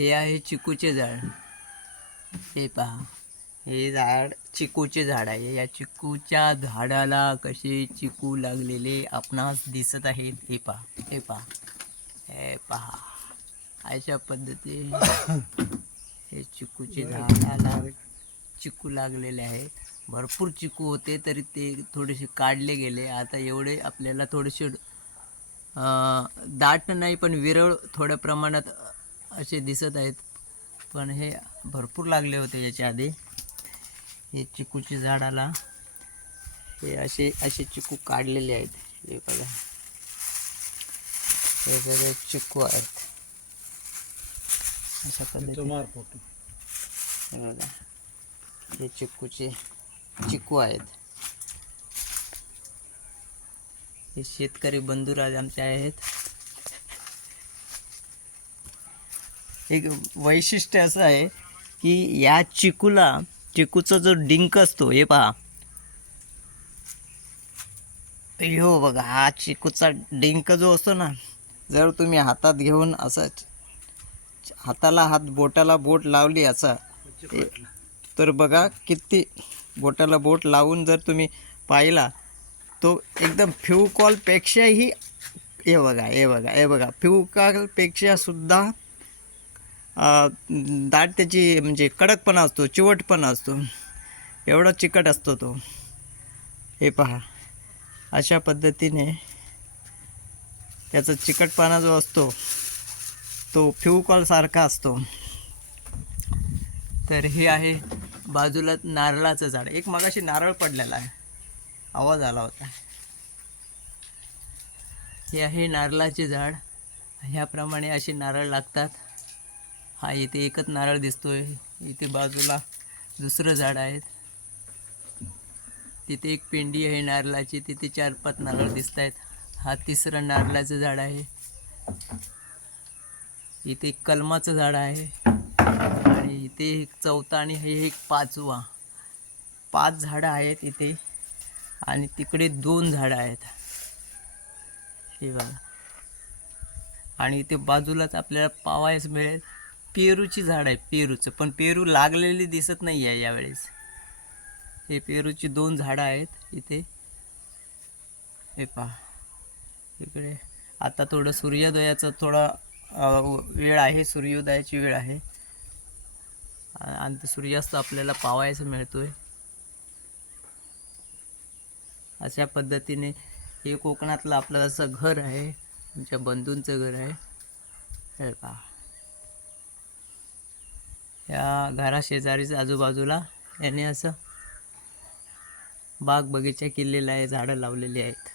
हे आहे चिकूचे झाड. हे पहा. हे झाड चिकूचे झाड आहे. या चिकूच्या झाडाला कसे चिकू लागलेले आपणास दिसत आहेत हे पहा. हे पहा. हे पहा. अशा पद्धती हे चिकूचे झाडाला चिकू लागलेले आहेत. भरपूर चिकू होते तरी ते थोडेसे काढले गेले. आता एवढे आपल्याला थोडेसे दाट नाही पण विरळ थोड्या प्रमाणात असे दिसत आहेत. पण हे भरपूर लागले होते याच्या आधी. हे चिकूच्या झाडाला हे असे असे चिकू काढलेले आहेत. हे बघा. हे सगळे चिकू आहेत. अशा पद्धतीने. हे बघा. हे चिकूचे चिकू आहेत. हे शेतकरी बंधुराज आमचे आहेत. एक वैशिष्ट्य असं आहे की या चिकूला चिकूचा जो डिंक असतो हे पहा. हो बघा हा चिकूचा डिंक जो असतो ना जर तुम्ही हातात घेऊन असं हाताला हात बोटाला बोट लावली असा तर बघा किती बोटाला बोट लावून जर तुम्ही पाहिला तो एकदम फ्युकॉलपेक्षाही हे बघा हे बघा हे बघा फ्युकॉलपेक्षासुद्धा दाट त्याची म्हणजे कडकपणा असतो चिवटपणा असतो. एवढा चिकट असतो तो. हे पहा. अशा पद्धतीने त्याचा चिकटपणा जो असतो तो फ्युकॉलसारखा असतो. तर हे आहे बाजूला नारळाचं झाड. एक मगाशी नारळ पडलेला आहे. आवाज आला होता. हे आहे नारळाचे झाड. ह्याप्रमाणे असे नारळ लागतात. हा इथे एकच नारळ दिसतोय. इथे बाजूला दुसरं झाड आहेत. तिथे एक पेंडी आहे नारळाची. तिथे चार पाच नारळ दिसत आहेत हा तिसरं नारळाचं झाड आहे. इथे कलमाचं झाड आहे. आणि इथे एक चौथा आणि हे एक पाचवा. पाच झाडं आहेत इथे. आणि तिकडे दोन झाडं आहेत. हे बघा. आणि इथे बाजूलाच आपल्याला पावायस मिळेल. पेरूची झाड आहे पेरूचं. पण पेरू लागलेली दिसत नाही आहे यावेळेस. हे पेरूची दोन झाडं आहेत इथे. हे पहा. इकडे. आता थोडं सूर्योदयाचं थोडा वेळ आहे सूर्योदयाची वेळ आहे. आणि ते सूर्यास्त आपल्याला पावायचं मिळतोय. अशा पद्धतीने हे कोकणातलं आपलं असं घर आहे. आमच्या बंधूंचं घर आहे. हे पहा. या घराशेजारीच आजूबाजूला. याने असं बाग बगीचा केलेला आहे झाडं लावलेली आहेत.